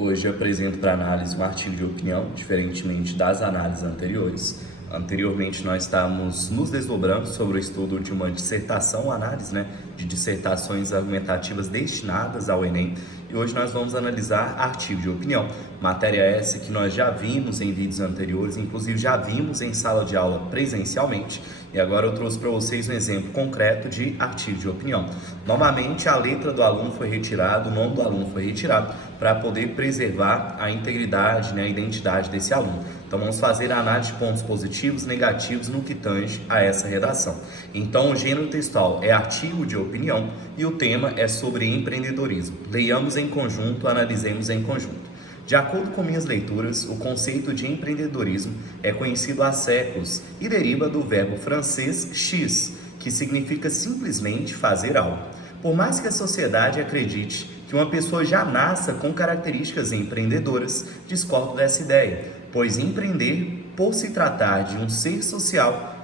Hoje eu apresento para análise um artigo de opinião, diferentemente das análises anteriores. Anteriormente nós estávamos nos desdobrando sobre o estudo de uma dissertação, análise de dissertações argumentativas destinadas ao Enem. E hoje nós vamos analisar artigo de opinião, matéria essa que nós já vimos em vídeos anteriores, inclusive já vimos em sala de aula presencialmente. E agora eu trouxe para vocês um exemplo concreto de artigo de opinião. Novamente, a letra do aluno foi retirada, o nome do aluno foi retirado, para poder preservar a integridade, a identidade desse aluno. Então, vamos fazer a análise de pontos positivos e negativos no que tange a essa redação. Então, o gênero textual é artigo de opinião e o tema é sobre empreendedorismo. Leiamos em conjunto, analisemos em conjunto. De acordo com minhas leituras, o conceito de empreendedorismo é conhecido há séculos e deriva do verbo francês x, que significa simplesmente fazer algo. Por mais que a sociedade acredite que uma pessoa já nasça com características empreendedoras, discordo dessa ideia, pois empreender, por se tratar de um ser social,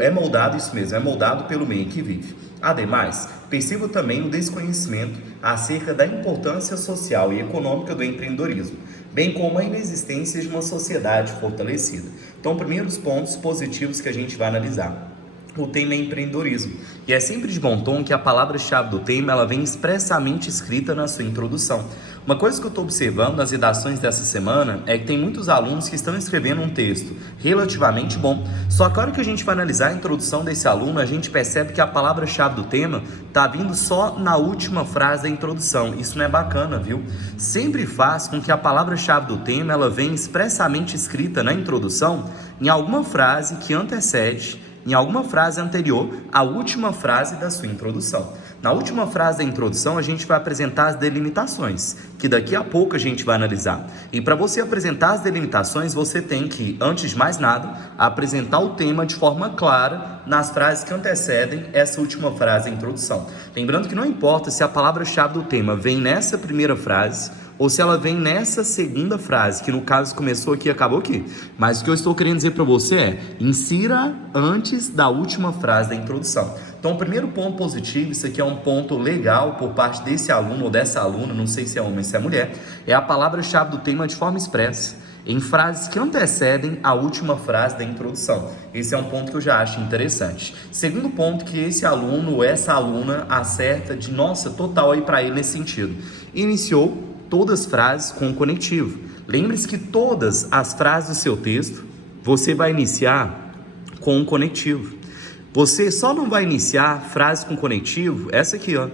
é moldado pelo meio que vive. Ademais, percebo também o desconhecimento acerca da importância social e econômica do empreendedorismo, bem como a inexistência de uma sociedade fortalecida. Então, primeiros pontos positivos que a gente vai analisar. O tema é empreendedorismo, e é sempre de bom tom que a palavra-chave do tema ela vem expressamente escrita na sua introdução. Uma coisa que eu estou observando nas redações dessa semana é que tem muitos alunos que estão escrevendo um texto relativamente bom, só que a hora que a gente vai analisar a introdução desse aluno, a gente percebe que a palavra-chave do tema está vindo só na última frase da introdução. Isso não é bacana, viu? Sempre faz com que a palavra-chave do tema ela venha expressamente escrita na introdução em alguma frase que antecede, em alguma frase anterior à última frase da sua introdução. Na última frase da introdução, a gente vai apresentar as delimitações, que daqui a pouco a gente vai analisar. E para você apresentar as delimitações, você tem que, antes de mais nada, apresentar o tema de forma clara nas frases que antecedem essa última frase da introdução. Lembrando que não importa se a palavra-chave do tema vem nessa primeira frase ou se ela vem nessa segunda frase, que no caso começou aqui e acabou aqui. Mas o que eu estou querendo dizer para você é, insira antes da última frase da introdução. Então, o primeiro ponto positivo, isso aqui é um ponto legal por parte desse aluno ou dessa aluna, não sei se é homem ou se é mulher, é a palavra-chave do tema de forma expressa, em frases que antecedem a última frase da introdução. Esse é um ponto que eu já acho interessante. Segundo ponto que esse aluno ou essa aluna acerta de nossa, total aí para ele nesse sentido. Iniciou todas as frases com conectivo. Lembre-se que todas as frases do seu texto, você vai iniciar com um conectivo. Você só não vai iniciar frase com conectivo, essa aqui, ó,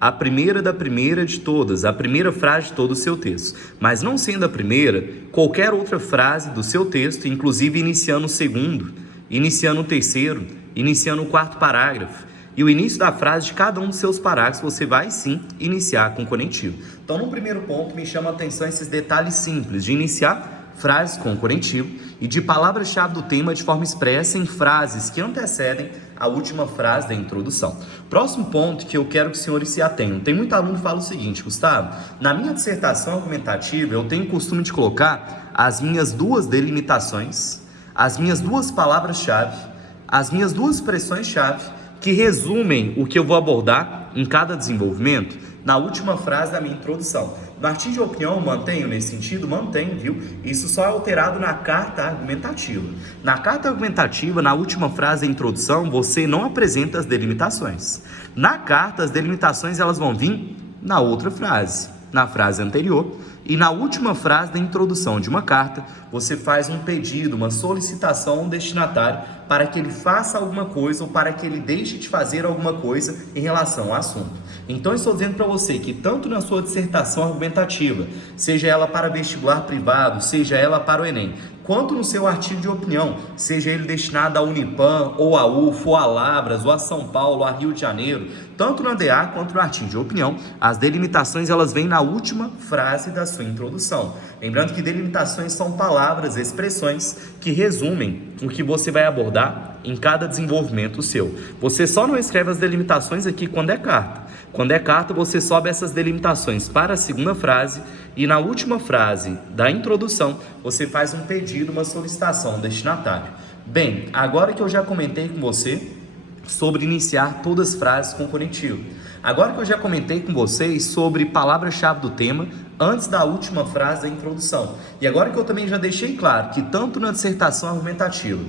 a primeira da primeira de todas, a primeira frase de todo o seu texto. Mas não sendo a primeira, qualquer outra frase do seu texto, inclusive iniciando o segundo, iniciando o terceiro, iniciando o quarto parágrafo, e o início da frase de cada um dos seus parágrafos, você vai sim iniciar com conectivo. Então, no primeiro ponto, me chama a atenção esses detalhes simples de iniciar frases com conectivo e de palavra-chave do tema de forma expressa em frases que antecedem a última frase da introdução. Próximo ponto que eu quero que os senhores se atenham. Tem muito aluno que fala o seguinte: Gustavo, na minha dissertação argumentativa eu tenho o costume de colocar as minhas duas delimitações, as minhas duas palavras-chave, as minhas duas expressões-chave, que resumem o que eu vou abordar em cada desenvolvimento na última frase da minha introdução. No artigo de opinião, eu mantenho nesse sentido? Mantenho, viu? Isso só é alterado na carta argumentativa. Na carta argumentativa, na última frase da introdução, você não apresenta as delimitações. Na carta, as delimitações elas vão vir na outra frase, na frase anterior. E na última frase da introdução de uma carta, você faz um pedido, uma solicitação ao destinatário para que ele faça alguma coisa ou para que ele deixe de fazer alguma coisa em relação ao assunto. Então, eu estou dizendo para você que tanto na sua dissertação argumentativa, seja ela para vestibular privado, seja ela para o Enem, quanto no seu artigo de opinião, seja ele destinado à Unipam, ou à UFO, ou a Lavras, ou a São Paulo, ou a Rio de Janeiro, tanto no ADA quanto no artigo de opinião, as delimitações elas vêm na última frase da sua introdução. Lembrando que delimitações são palavras, expressões que resumem o que você vai abordar em cada desenvolvimento seu. Você só não escreve as delimitações aqui quando é carta. Quando é carta, você sobe essas delimitações para a segunda frase e na última frase da introdução, você faz um pedido, uma solicitação ao destinatário. Bem, agora que eu já comentei com você sobre iniciar todas as frases com conectivo, Agora que eu já comentei com vocês sobre palavra-chave do tema antes da última frase da introdução, e agora que eu também já deixei claro que tanto na dissertação argumentativa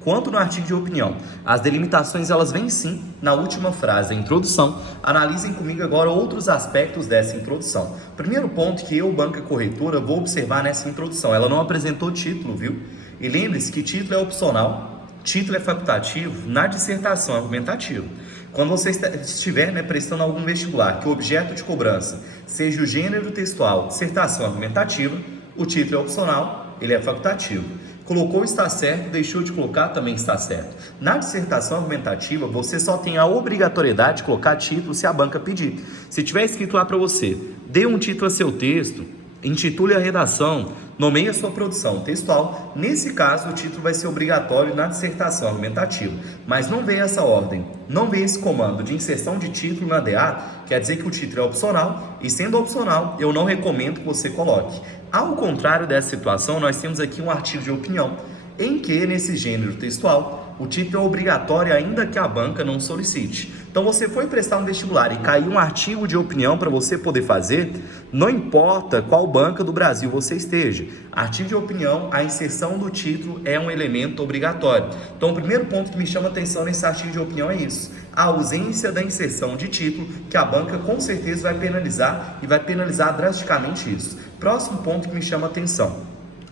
quanto no artigo de opinião, as delimitações elas vêm sim na última frase da introdução. Analisem comigo agora outros aspectos dessa introdução. Primeiro ponto que eu, banca corretora, vou observar nessa introdução, ela não apresentou título, viu? E lembre-se que título é opcional, título é facultativo na dissertação argumentativa. Quando você estiver prestando algum vestibular que o objeto de cobrança seja o gênero textual dissertação argumentativa, o título é opcional, ele é facultativo. Colocou está certo, deixou de colocar também está certo. Na dissertação argumentativa, você só tem a obrigatoriedade de colocar título se a banca pedir. Se tiver escrito lá para você, dê um título a seu texto, intitule a redação, nomeie a sua produção textual. Nesse caso, o título vai ser obrigatório na dissertação argumentativa. Mas não vê essa ordem, não vê esse comando de inserção de título na DA, quer dizer que o título é opcional, e sendo opcional, eu não recomendo que você coloque. Ao contrário dessa situação, nós temos aqui um artigo de opinião, em que, nesse gênero textual, o título é obrigatório ainda que a banca não solicite. Então, você foi prestar um vestibular e caiu um artigo de opinião para você poder fazer, não importa qual banca do Brasil você esteja. Artigo de opinião, a inserção do título é um elemento obrigatório. Então, o primeiro ponto que me chama a atenção nesse artigo de opinião é isso. A ausência da inserção de título, que a banca com certeza vai penalizar, e vai penalizar drasticamente isso. Próximo ponto que me chama a atenção: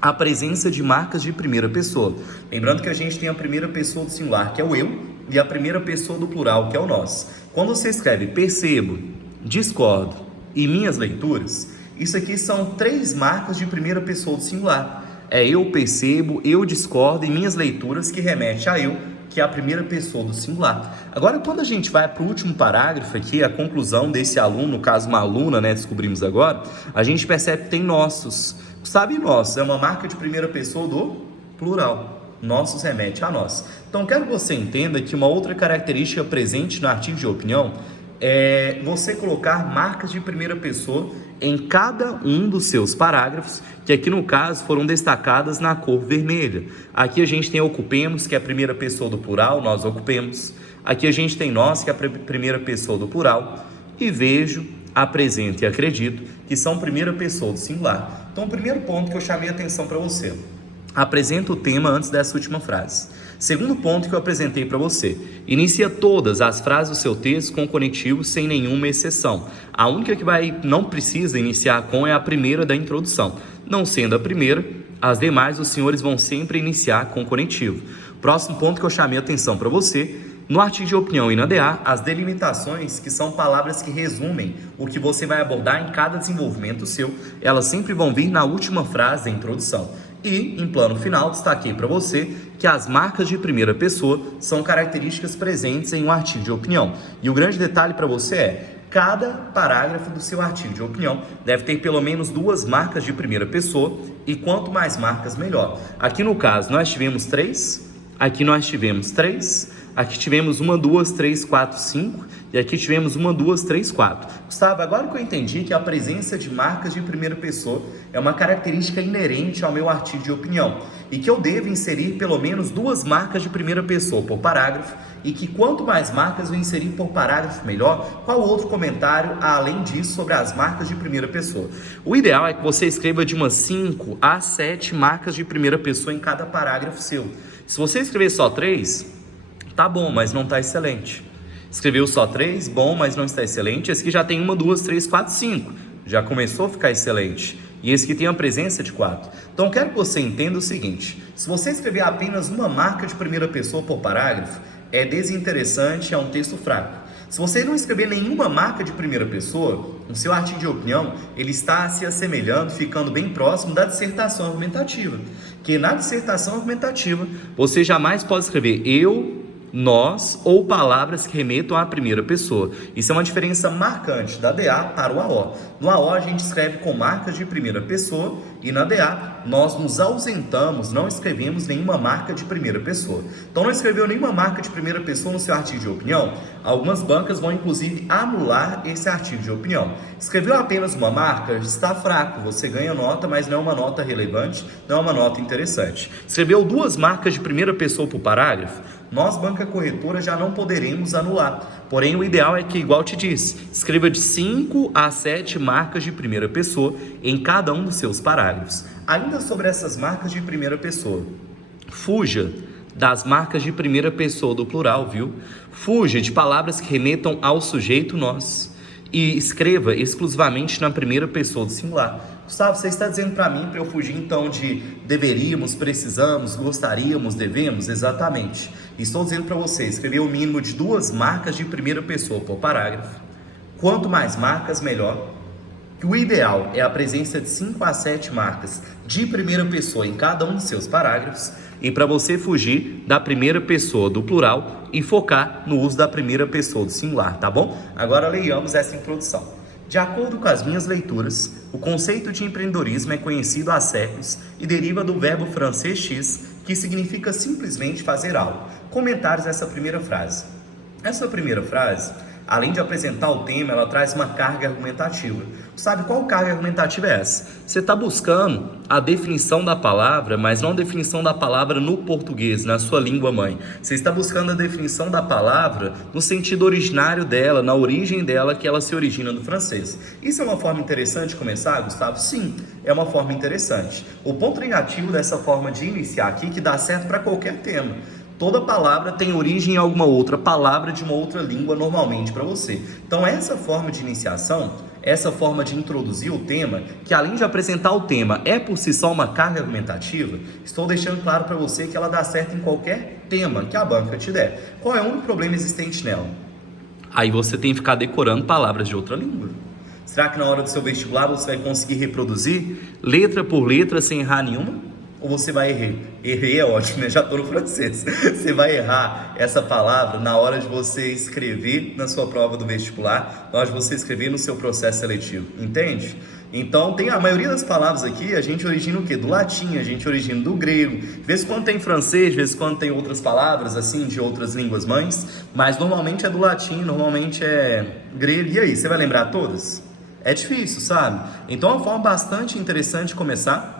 a presença de marcas de primeira pessoa. Lembrando que a gente tem a primeira pessoa do singular, que é o eu, e a primeira pessoa do plural, que é o nós. Quando você escreve percebo, discordo e minhas leituras, isso aqui são 3 marcas de primeira pessoa do singular. É eu percebo, eu discordo e minhas leituras, que remete a eu, que é a primeira pessoa do singular. Agora, quando a gente vai para o último parágrafo aqui, a conclusão desse aluno, no caso uma aluna, descobrimos agora, a gente percebe que tem nossos. Sabe, nossos é uma marca de primeira pessoa do plural. Nossos remete a nós. Então, quero que você entenda que uma outra característica presente no artigo de opinião é você colocar marcas de primeira pessoa em cada um dos seus parágrafos, que aqui no caso foram destacadas na cor vermelha. Aqui a gente tem ocupemos, que é a primeira pessoa do plural, nós ocupemos. Aqui a gente tem nós, que é a primeira pessoa do plural. E vejo, apresento e acredito, que são primeira pessoa do singular. Então, o primeiro ponto que eu chamei a atenção para você: apresenta o tema antes dessa última frase. Segundo ponto que eu apresentei para você: inicia todas as frases do seu texto com conectivo sem nenhuma exceção. A única que não precisa iniciar com é a primeira da introdução. Não sendo a primeira, as demais os senhores vão sempre iniciar com conectivo. Próximo ponto que eu chamei a atenção para você: no artigo de opinião e na DA, as delimitações, que são palavras que resumem o que você vai abordar em cada desenvolvimento seu, elas sempre vão vir na última frase da introdução. E, em plano final, destaquei para você que as marcas de primeira pessoa são características presentes em um artigo de opinião. E o grande detalhe para você é: cada parágrafo do seu artigo de opinião deve ter pelo menos 2 marcas de primeira pessoa, e quanto mais marcas, melhor. Aqui no caso, nós tivemos 3, aqui nós tivemos 3, aqui tivemos 1, 2, 3, 4, 5, e aqui tivemos 1, 2, 3, 4. Gustavo, agora que eu entendi que a presença de marcas de primeira pessoa é uma característica inerente ao meu artigo de opinião, e que eu devo inserir pelo menos 2 marcas de primeira pessoa por parágrafo, e que quanto mais marcas eu inserir por parágrafo, melhor, qual outro comentário além disso sobre as marcas de primeira pessoa? O ideal é que você escreva de umas 5 a 7 marcas de primeira pessoa em cada parágrafo seu. Se você escrever só 3, tá bom, mas não tá excelente. Escreveu só 3, bom, mas não está excelente. Esse aqui já tem 1, 2, 3, 4, 5. Já começou a ficar excelente. E esse aqui tem a presença de 4. Então, quero que você entenda o seguinte: se você escrever apenas uma marca de primeira pessoa por parágrafo, é desinteressante, é um texto fraco. Se você não escrever nenhuma marca de primeira pessoa, o seu artigo de opinião, ele está se assemelhando, ficando bem próximo da dissertação argumentativa. Que na dissertação argumentativa, você jamais pode escrever eu, nós ou palavras que remetam à primeira pessoa. Isso é uma diferença marcante da DA para o AO. No AO a gente escreve com marcas de primeira pessoa, e na DA nós nos ausentamos, não escrevemos nenhuma marca de primeira pessoa. Então, não escreveu nenhuma marca de primeira pessoa no seu artigo de opinião? Algumas bancas vão inclusive anular esse artigo de opinião. Escreveu apenas uma marca? Está fraco, você ganha nota, mas não é uma nota relevante, não é uma nota interessante. Escreveu 2 marcas de primeira pessoa por parágrafo? nós, banca corretora, já não poderemos anular. Porém, o ideal é que, igual te disse, escreva de 5 a 7 marcas de primeira pessoa em cada um dos seus parágrafos. Ainda sobre essas marcas de primeira pessoa, fuja das marcas de primeira pessoa do plural, viu? Fuja de palavras que remetam ao sujeito nós e escreva exclusivamente na primeira pessoa do singular. Gustavo, você está dizendo para mim para eu fugir então de deveríamos, precisamos, gostaríamos, devemos? Exatamente. Estou dizendo para você escrever o mínimo de 2 marcas de primeira pessoa por parágrafo. Quanto mais marcas, melhor. O ideal é a presença de 5 a 7 marcas de primeira pessoa em cada um dos seus parágrafos. E para você fugir da primeira pessoa do plural e focar no uso da primeira pessoa do singular, tá bom? Agora leiamos essa introdução. De acordo com as minhas leituras, o conceito de empreendedorismo é conhecido há séculos e deriva do verbo francês x, que significa simplesmente fazer algo. Comentários dessa primeira frase. Essa primeira frase, além de apresentar o tema, ela traz uma carga argumentativa. Sabe qual carga argumentativa é essa? Você está buscando a definição da palavra, mas não a definição da palavra no português, na sua língua mãe. Você está buscando a definição da palavra no sentido originário dela, na origem dela, que ela se origina do francês. Isso é uma forma interessante de começar, Gustavo? Sim, é uma forma interessante. O ponto negativo dessa forma de iniciar aqui, que dá certo para qualquer tema. Toda palavra tem origem em alguma outra palavra de uma outra língua normalmente para você. Então essa forma de iniciação, essa forma de introduzir o tema, que além de apresentar o tema é por si só uma carga argumentativa, estou deixando claro para você que ela dá certo em qualquer tema que a banca te der. Qual é o único problema existente nela? Aí você tem que ficar decorando palavras de outra língua. Será que na hora do seu vestibular você vai conseguir reproduzir letra por letra sem errar nenhuma? Ou você vai errar? Errei é ótimo, né? Já estou no francês. Você vai errar essa palavra na hora de você escrever na sua prova do vestibular, na hora de você escrever no seu processo seletivo, entende? Então, tem a maioria das palavras aqui, a gente origina o quê? Do latim, a gente origina do grego. De vez em quando tem francês, de vez em quando tem outras palavras, assim, de outras línguas mães, mas normalmente é do latim, normalmente é grego. E aí, você vai lembrar todas? É difícil, sabe? Então, é uma forma bastante interessante de começar.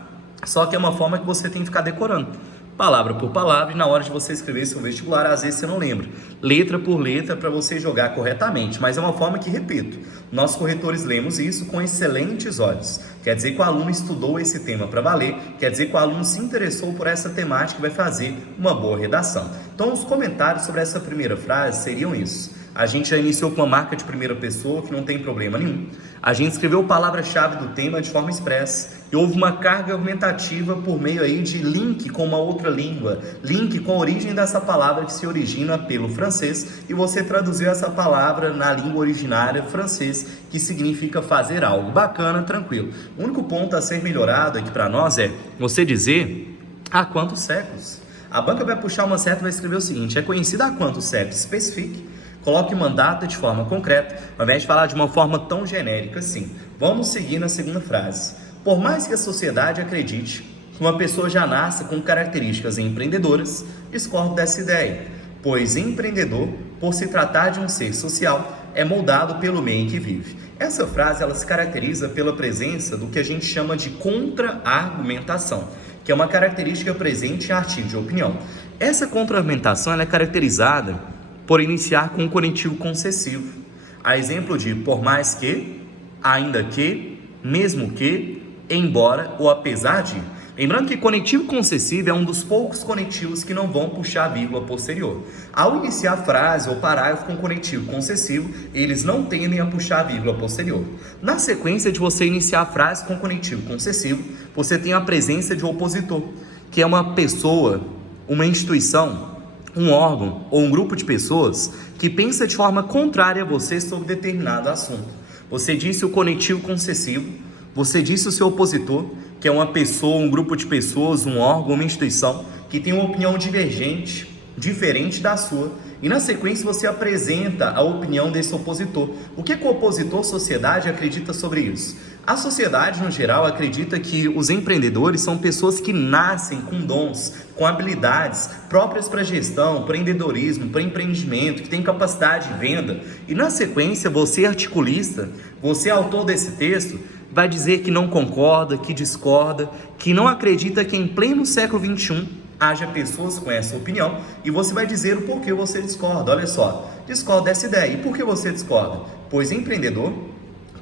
Só que é uma forma que você tem que ficar decorando, palavra por palavra, e na hora de você escrever seu vestibular, às vezes você não lembra, letra por letra, para você jogar corretamente, mas é uma forma que, repito, nós corretores lemos isso com excelentes olhos, quer dizer que o aluno estudou esse tema para valer, quer dizer que o aluno se interessou por essa temática e vai fazer uma boa redação. Então os comentários sobre essa primeira frase seriam isso. A gente já iniciou com uma marca de primeira pessoa, que não tem problema nenhum. A gente escreveu palavra-chave do tema de forma expressa. E houve uma carga argumentativa por meio aí de link com uma outra língua. Link com a origem dessa palavra que se origina pelo francês. E você traduziu essa palavra na língua originária francês, que significa fazer algo. Bacana, tranquilo. O único ponto a ser melhorado aqui para nós é você dizer há quantos séculos. A banca vai puxar uma seta e vai escrever o seguinte: é conhecida há quantos séculos? Especifique. Coloque uma data de forma concreta, ao invés de falar de uma forma tão genérica assim. Vamos seguir na segunda frase. Por mais que a sociedade acredite que uma pessoa já nasce com características empreendedoras, discordo dessa ideia, pois empreendedor, por se tratar de um ser social, é moldado pelo meio em que vive. Essa frase ela se caracteriza pela presença do que a gente chama de contra-argumentação, que é uma característica presente em artigo de opinião. Essa contra-argumentação ela é caracterizada por iniciar com um conectivo concessivo. A exemplo de por mais que, ainda que, mesmo que, embora ou apesar de. Lembrando que conectivo concessivo é um dos poucos conectivos que não vão puxar vírgula posterior. Ao iniciar frase ou parágrafo com conectivo concessivo, eles não tendem a puxar vírgula posterior. Na sequência de você iniciar a frase com conectivo concessivo, você tem a presença de opositor, que é uma pessoa, uma instituição, um órgão ou um grupo de pessoas que pensa de forma contrária a você sobre determinado assunto. Você disse o conectivo concessivo, você disse o seu opositor, que é uma pessoa, um grupo de pessoas, um órgão, uma instituição que tem uma opinião divergente, diferente da sua. E na sequência você apresenta a opinião desse opositor. O que o opositor, sociedade, acredita sobre isso? A sociedade, no geral, acredita que os empreendedores são pessoas que nascem com dons, com habilidades próprias para gestão, para empreendedorismo, para empreendimento, que tem capacidade de venda. E na sequência, você articulista, você autor desse texto, vai dizer que não concorda, que discorda, que não acredita que em pleno século XXI haja pessoas com essa opinião e você vai dizer o porquê você discorda. Olha só, discordo dessa ideia. E por que você discorda? Pois empreendedor,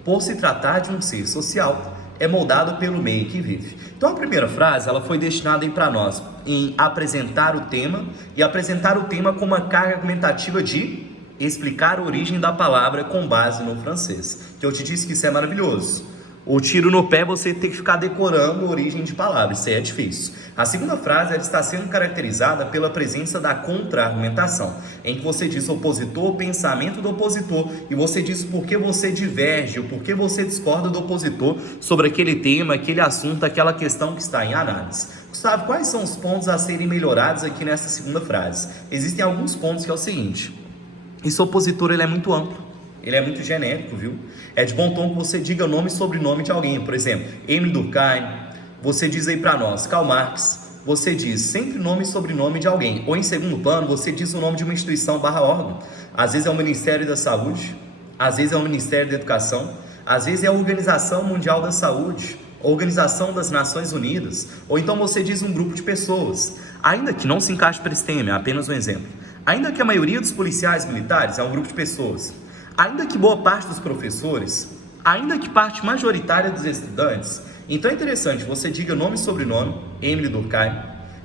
por se tratar de um ser social, é moldado pelo meio que vive. Então a primeira frase, ela foi destinada para nós em apresentar o tema e apresentar o tema com uma carga argumentativa de explicar a origem da palavra com base no francês. Que eu te disse que isso é maravilhoso. O tiro no pé, você tem que ficar decorando a origem de palavras, isso aí é difícil. A segunda frase, ela está sendo caracterizada pela presença da contra-argumentação, em que você diz opositor, o pensamento do opositor, e você diz por que você diverge, o porquê você discorda do opositor sobre aquele tema, aquele assunto, aquela questão que está em análise. Gustavo, quais são os pontos a serem melhorados aqui nessa segunda frase? Existem alguns pontos que é o seguinte: esse opositor, ele é muito amplo. Ele é muito genérico, viu? É de bom tom que você diga nome e sobrenome de alguém. Por exemplo, Emile Durkheim, você diz aí para nós, Karl Marx, você diz sempre nome e sobrenome de alguém. Ou em segundo plano, você diz o nome de uma instituição / órgão. Às vezes é o Ministério da Saúde, às vezes é o Ministério da Educação, às vezes é a Organização Mundial da Saúde, Organização das Nações Unidas, ou então você diz um grupo de pessoas. Ainda que não se encaixe para esse tema, é apenas um exemplo. Ainda que a maioria dos policiais militares é um grupo de pessoas. Ainda que boa parte dos professores, ainda que parte majoritária dos estudantes, então é interessante, você diga nome e sobrenome, Emile Durkheim,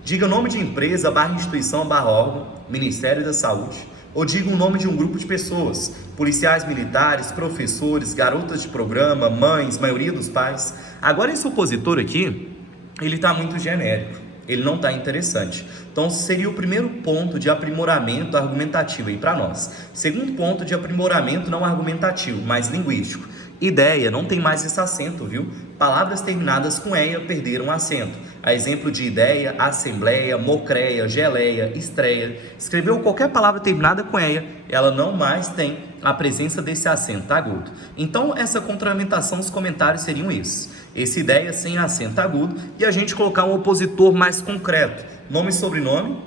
diga nome de empresa, instituição, órgão, Ministério da Saúde, ou diga o nome de um grupo de pessoas, policiais militares, professores, garotas de programa, mães, maioria dos pais. Agora esse opositor aqui, ele está muito genérico. Ele não está interessante. Então, seria o primeiro ponto de aprimoramento argumentativo aí para nós. Segundo ponto de aprimoramento não argumentativo, mas linguístico. Ideia, não tem mais esse acento, viu? Palavras terminadas com eia perderam acento. A exemplo de ideia, assembleia, mocreia, geleia, estreia. Escreveu qualquer palavra terminada com eia, ela não mais tem a presença desse acento agudo. Então, essa contramentação, os comentários seriam isso. Essa ideia sem acento agudo e a gente colocar um opositor mais concreto. Nome e sobrenome,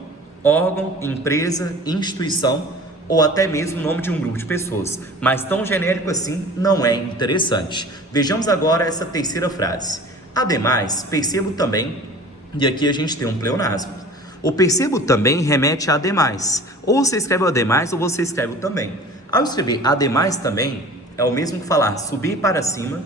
órgão, empresa, instituição ou até mesmo o nome de um grupo de pessoas. Mas tão genérico assim não é interessante. Vejamos agora essa terceira frase. Ademais, percebo também, e aqui a gente tem um pleonasmo. O percebo também remete a ademais. Ou você escreve o ademais ou você escreve o também. Ao escrever ademais também, é o mesmo que falar subir para cima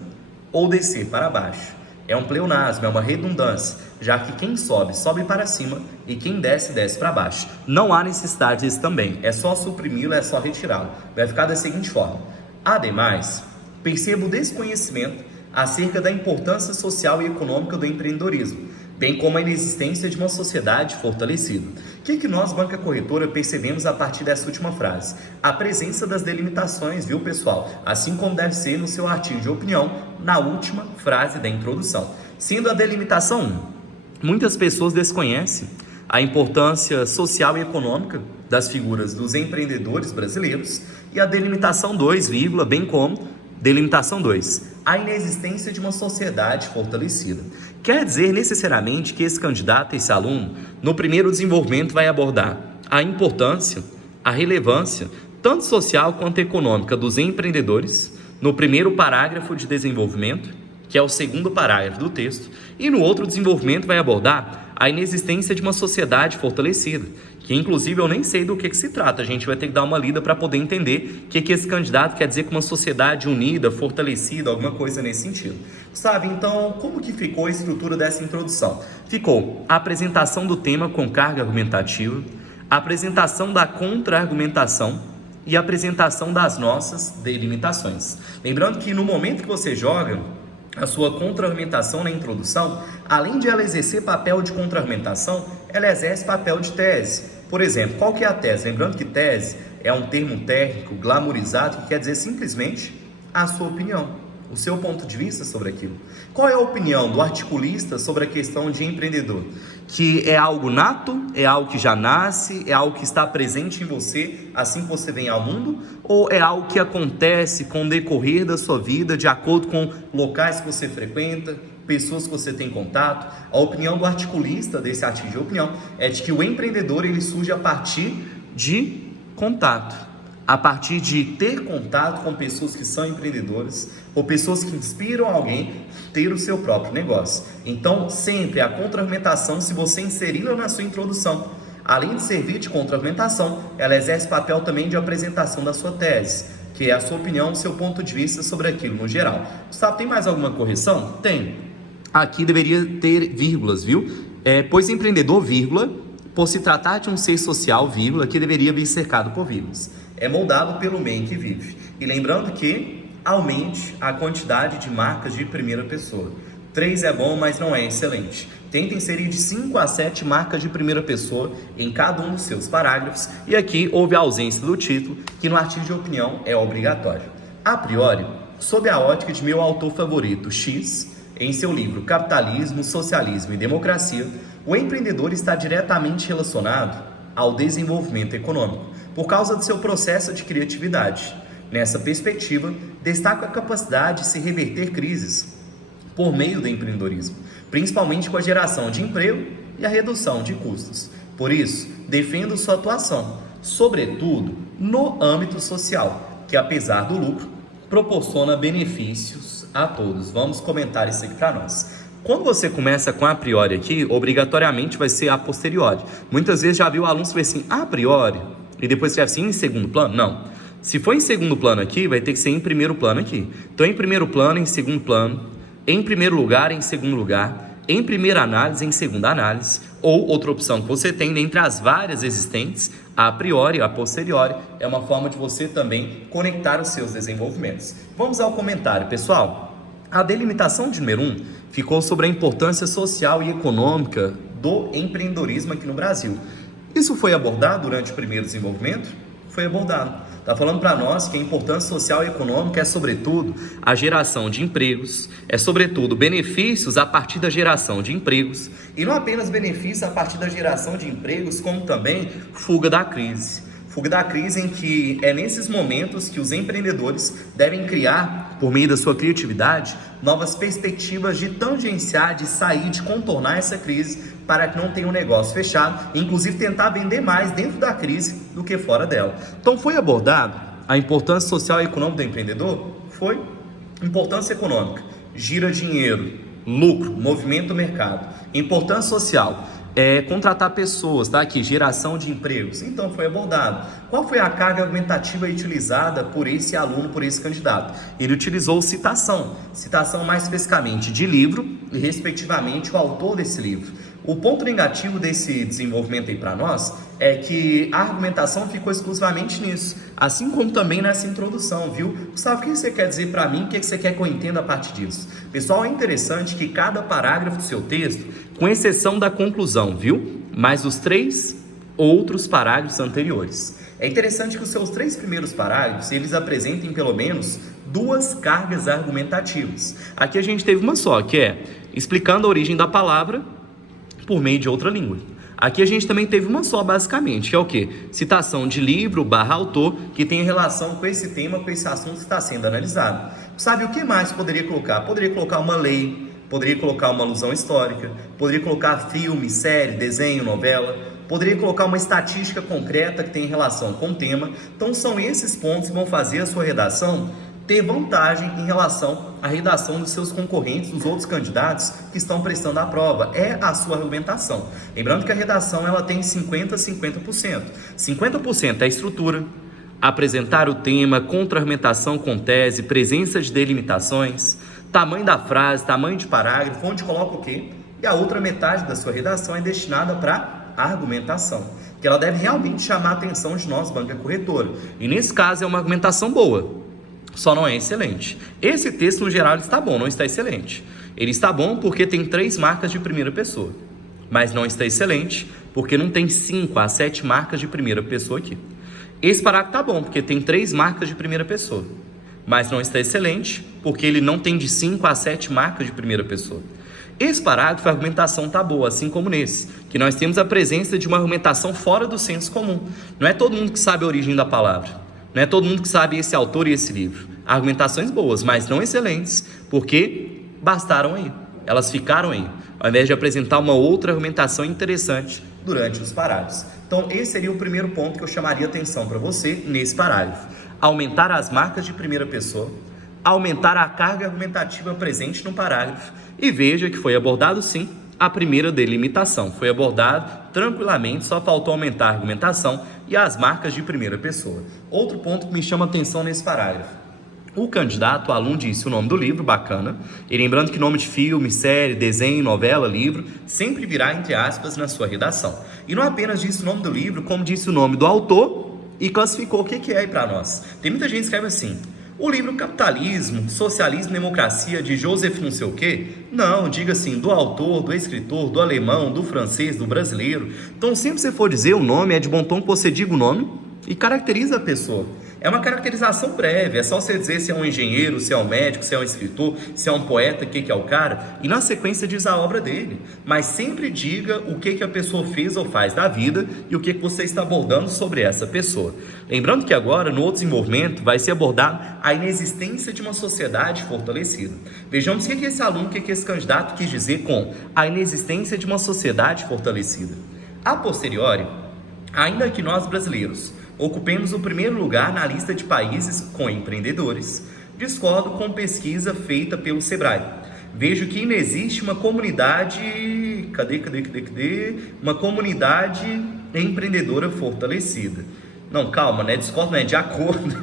ou descer para baixo. É um pleonasmo, é uma redundância, já que quem sobe, sobe para cima e quem desce, desce para baixo. Não há necessidade desse também, é só suprimi-lo, é só retirá-lo. Vai ficar da seguinte forma. Ademais, percebo desconhecimento acerca da importância social e econômica do empreendedorismo, bem como a inexistência de uma sociedade fortalecida. O que nós, banca corretora, percebemos a partir dessa última frase? A presença das delimitações, viu, pessoal? Assim como deve ser no seu artigo de opinião, na última frase da introdução. Sendo a delimitação 1, muitas pessoas desconhecem a importância social e econômica das figuras dos empreendedores brasileiros, e a delimitação 2, bem como delimitação 2, a inexistência de uma sociedade fortalecida. Quer dizer necessariamente que esse candidato, esse aluno, no primeiro desenvolvimento vai abordar a importância, a relevância, tanto social quanto econômica dos empreendedores, no primeiro parágrafo de desenvolvimento, que é o segundo parágrafo do texto, e no outro desenvolvimento vai abordar a inexistência de uma sociedade fortalecida, que inclusive eu nem sei do que se trata, a gente vai ter que dar uma lida para poder entender o que esse candidato quer dizer com uma sociedade unida, fortalecida, alguma coisa nesse sentido. Sabe, então, como que ficou a estrutura dessa introdução? Ficou a apresentação do tema com carga argumentativa, a apresentação da contra-argumentação e a apresentação das nossas delimitações. Lembrando que no momento que você joga a sua contra-argumentação na introdução, além de ela exercer papel de contra-argumentação, ela exerce papel de tese. Por exemplo, qual que é a tese? Lembrando que tese é um termo técnico, glamourizado, que quer dizer simplesmente a sua opinião, o seu ponto de vista sobre aquilo. Qual é a opinião do articulista sobre a questão de empreendedor? Que é algo nato, é algo que já nasce, é algo que está presente em você assim que você vem ao mundo, ou é algo que acontece com o decorrer da sua vida, de acordo com locais que você frequenta, pessoas que você tem contato? A opinião do articulista desse artigo de opinião é de que o empreendedor ele surge a partir de contato. a partir de ter contato com pessoas que são empreendedoras ou pessoas que inspiram alguém a ter o seu próprio negócio. Então, sempre a contra-argumentação, se você inseri-la na sua introdução, além de servir de contra-argumentação, ela exerce papel também de apresentação da sua tese, que é a sua opinião, o seu ponto de vista sobre aquilo no geral. Gustavo, tem mais alguma correção? Tem. Aqui deveria ter vírgulas, viu? Pois empreendedor, vírgula, por se tratar de um ser social, vírgula, que deveria vir cercado por vírgulas. É moldado pelo meio em que vive. E lembrando que aumente a quantidade de marcas de primeira pessoa. 3 é bom, mas não é excelente. Tenta inserir de 5 a 7 marcas de primeira pessoa em cada um dos seus parágrafos. E aqui houve a ausência do título, que no artigo de opinião é obrigatório. A priori, sob a ótica de meu autor favorito, X, em seu livro Capitalismo, Socialismo e Democracia, o empreendedor está diretamente relacionado ao desenvolvimento econômico, por causa do seu processo de criatividade. Nessa perspectiva, destaco a capacidade de se reverter crises por meio do empreendedorismo, principalmente com a geração de emprego e a redução de custos. Por isso, defendo sua atuação, sobretudo no âmbito social, que apesar do lucro, proporciona benefícios a todos. Vamos comentar isso aqui para nós. Quando você começa com a priori aqui, obrigatoriamente vai ser a posteriori. Muitas vezes já viu o aluno escrever assim, a priori, e depois escreve assim, em segundo plano? Não. Se for em segundo plano aqui, vai ter que ser em primeiro plano aqui. Então, em primeiro plano, em segundo plano, em primeiro lugar, em segundo lugar, em primeira análise, em segunda análise, ou outra opção que você tem dentre as várias existentes, a priori, a posteriori, é uma forma de você também conectar os seus desenvolvimentos. Vamos ao comentário, pessoal. A delimitação de número 1 ficou sobre a importância social e econômica do empreendedorismo aqui no Brasil. Isso foi abordado durante o primeiro desenvolvimento? Foi abordado. Está falando para nós que a importância social e econômica é, sobretudo, a geração de empregos, é, sobretudo, benefícios a partir da geração de empregos, e não apenas benefícios a partir da geração de empregos, como também fuga da crise. Fuga da crise em que é nesses momentos que os empreendedores devem criar, por meio da sua criatividade, novas perspectivas de tangenciar, de sair, de contornar essa crise para que não tenha um negócio fechado, e inclusive tentar vender mais dentro da crise do que fora dela. Então foi abordado a importância social e econômica do empreendedor? Foi. Importância econômica, gira dinheiro, lucro, movimento do mercado. Importância social, contratar pessoas, tá? Aqui, geração de empregos. Então foi abordado. Qual foi a carga argumentativa utilizada por esse aluno, por esse candidato? Ele utilizou citação mais especificamente de livro e respectivamente o autor desse livro. O ponto negativo desse desenvolvimento aí para nós é que a argumentação ficou exclusivamente nisso, assim como também nessa introdução, viu? Gustavo, o que você quer dizer para mim? O que você quer que eu entenda a partir disso? Pessoal, é interessante que cada parágrafo do seu texto, com exceção da conclusão, viu? Mais os 3 outros parágrafos anteriores. É interessante que os seus 3 primeiros parágrafos, eles apresentem pelo menos 2 cargas argumentativas. Aqui a gente teve uma só, que é explicando a origem da palavra por meio de outra língua. Aqui a gente também teve uma só, basicamente, que é o quê? Citação de livro / autor que tem relação com esse tema, com esse assunto que está sendo analisado. Sabe o que mais poderia colocar? Poderia colocar uma lei, poderia colocar uma alusão histórica, poderia colocar filme, série, desenho, novela, poderia colocar uma estatística concreta que tem relação com o tema. Então são esses pontos que vão fazer a sua redação ter vantagem em relação à redação dos seus concorrentes, dos outros candidatos que estão prestando a prova. É a sua argumentação. Lembrando que a redação ela tem 50%. 50% é a estrutura, apresentar o tema, contra-argumentação com tese, presença de delimitações, tamanho da frase, tamanho de parágrafo, onde coloca o quê? E a outra metade da sua redação é destinada para argumentação, que ela deve realmente chamar a atenção de nós, banca corretora. E nesse caso é uma argumentação boa, só não é excelente. Esse texto, no geral, está bom, não está excelente. Ele está bom porque tem 3 marcas de primeira pessoa, mas não está excelente porque não tem 5 a 7 marcas de primeira pessoa aqui. Esse parágrafo está bom porque tem 3 marcas de primeira pessoa, mas não está excelente porque ele não tem de 5 a 7 marcas de primeira pessoa. Esse parágrafo, a argumentação está boa, assim como nesse, que nós temos a presença de uma argumentação fora do senso comum. Não é todo mundo que sabe a origem da palavra. Não é todo mundo que sabe esse autor e esse livro. Argumentações boas, mas não excelentes, porque bastaram aí. Elas ficaram aí, ao invés de apresentar uma outra argumentação interessante durante os parágrafos. Então, esse seria o primeiro ponto que eu chamaria atenção para você nesse parágrafo. Aumentar as marcas de primeira pessoa, aumentar a carga argumentativa presente no parágrafo, e veja que foi abordado sim a primeira delimitação, foi abordado tranquilamente, só faltou aumentar a argumentação e as marcas de primeira pessoa. Outro ponto que me chama atenção nesse parágrafo: o candidato, o aluno, disse o nome do livro, bacana, e lembrando que nome de filme, série, desenho, novela, livro, sempre virá entre aspas na sua redação. E não apenas disse o nome do livro, como disse o nome do autor e classificou o que é aí para nós. Tem muita gente que escreve assim: o livro Capitalismo, Socialismo e Democracia, de Joseph não sei o quê. Não, diga assim, do autor, do escritor, do alemão, do francês, do brasileiro. Então, sempre que você for dizer o nome, é de bom tom que você diga o nome e caracteriza a pessoa. É uma caracterização breve, é só você dizer se é um engenheiro, se é um médico, se é um escritor, se é um poeta, o que é o cara, e na sequência diz a obra dele. Mas sempre diga o que a pessoa fez ou faz da vida e o que você está abordando sobre essa pessoa. Lembrando que agora, no outro desenvolvimento, vai ser abordado a inexistência de uma sociedade fortalecida. Vejamos o que esse aluno, o que esse candidato quis dizer com a inexistência de uma sociedade fortalecida. A posteriori, ainda que nós brasileiros ocupemos o primeiro lugar na lista de países com empreendedores, discordo com pesquisa feita pelo Sebrae. Vejo que inexiste uma comunidade... Uma comunidade empreendedora fortalecida. Não, calma, né? Discordo, não é de acordo.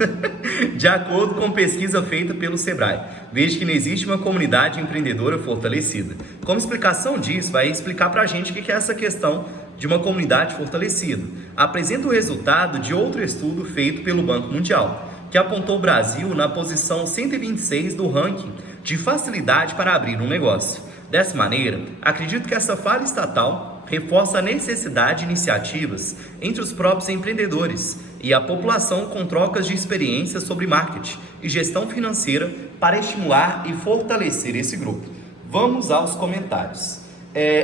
De acordo com pesquisa feita pelo Sebrae, vejo que não existe uma comunidade empreendedora fortalecida. Como explicação disso, vai explicar pra gente o que é essa questão de uma comunidade fortalecida. Apresenta o resultado de outro estudo feito pelo Banco Mundial, que apontou o Brasil na posição 126 do ranking de facilidade para abrir um negócio. Dessa maneira, acredito que essa falha estatal reforça a necessidade de iniciativas entre os próprios empreendedores e a população com trocas de experiências sobre marketing e gestão financeira para estimular e fortalecer esse grupo. Vamos aos comentários.